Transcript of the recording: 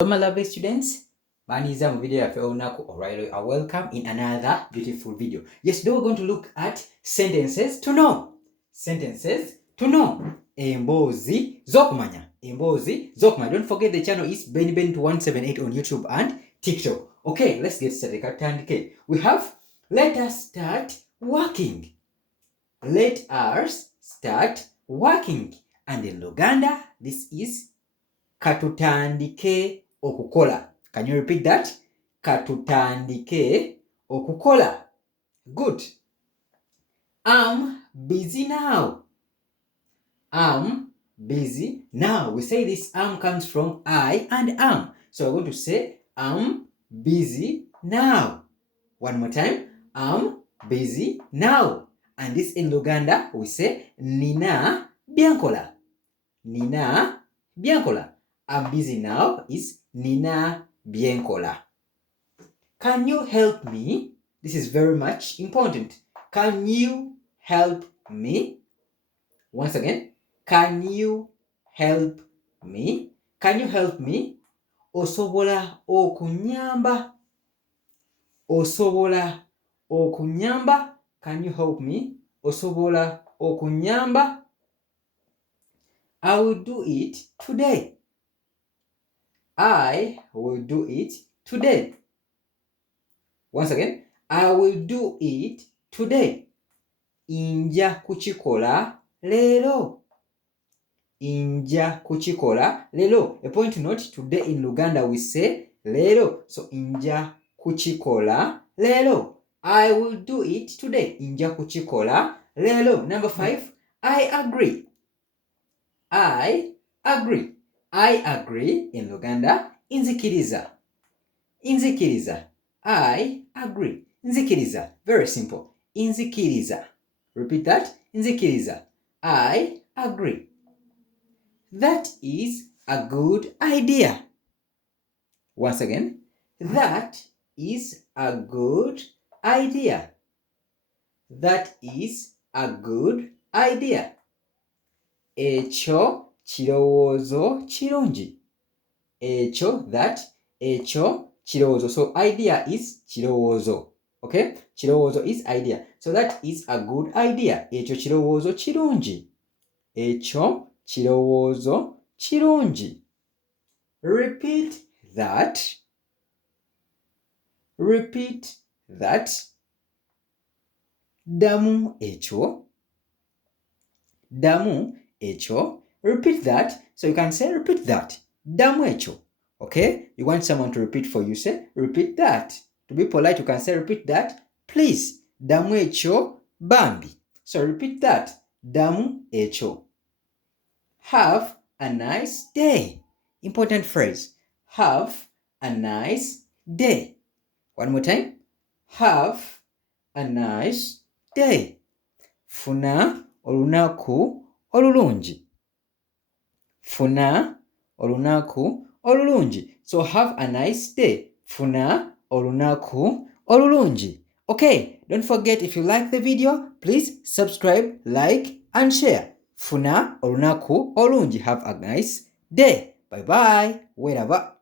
Hello my lovely students, Maniza mu video yaffe olunaku olwaleero. I welcome in another beautiful video. Yes, today we're going to look at sentences to know. Sentences to know. Emboozi z'okumanya. Emboozi z'okumanya. Don't forget the channel is BennyBen2178 on YouTube and TikTok. Okay, let's get started. Katandike. We have let us start working. Let us start working. And in Luganda, this is katutandike okukola. Can you repeat that? Katutandike okukola. Good. I'm busy now. I'm busy now. We say this comes from I and am. So we're going to say I'm busy now. One more time. I'm busy now. And this in Luganda, we say nina byankola. Nina byankola. I'm busy now is nina byenkola. Can you help me? This is very much important. Can you help me? Once again, can you help me? Can you help me? Osobola okunyamba. Osobola okunyamba. Can you help me? Osobola okunyamba. I will do it today. I will do it today. Once again, I will do it today. Inja kuchikola lero. Inja kuchikola lero. A point to note, today in Luganda we say lero. So inja kuchikola lero. I will do it today. Inja kuchikola lero. Number 5, I agree. I agree. I agree in Luganda, inzikiriza. Inzikiriza. I agree. Inzikiriza. Very simple. Inzikiriza. Repeat that. Inzikiriza. I agree. That is a good idea. Once again. That is a good idea. That is a good idea. Ekyo kirowoozo kirungi. Ekyo, that, ekyo kirowoozo. So idea is kirowoozo. Okay? Kirowoozo is idea. So that is a good idea. Ekyo kirowoozo kirungi. Ekyo kirowoozo kirungi. Repeat that. Repeat that. Damu ekyo. Damu ekyo. Repeat that. So you can say repeat that. Damu ekyo. Okay? You want someone to repeat for you. Say repeat that. To be polite, you can say repeat that. Please. Damu ekyo bambi. So repeat that. Damu ekyo. Have a nice day. Important phrase. Have a nice day. One more time. Have a nice day. Funa olunaku olulungi. Funa olunaku olulungi. So have a nice day. Funa olunaku olulungi. Okay, don't forget, if you like the video, please subscribe, like and share. Funa olunaku olungi. Have a nice day. Bye bye. Wherever.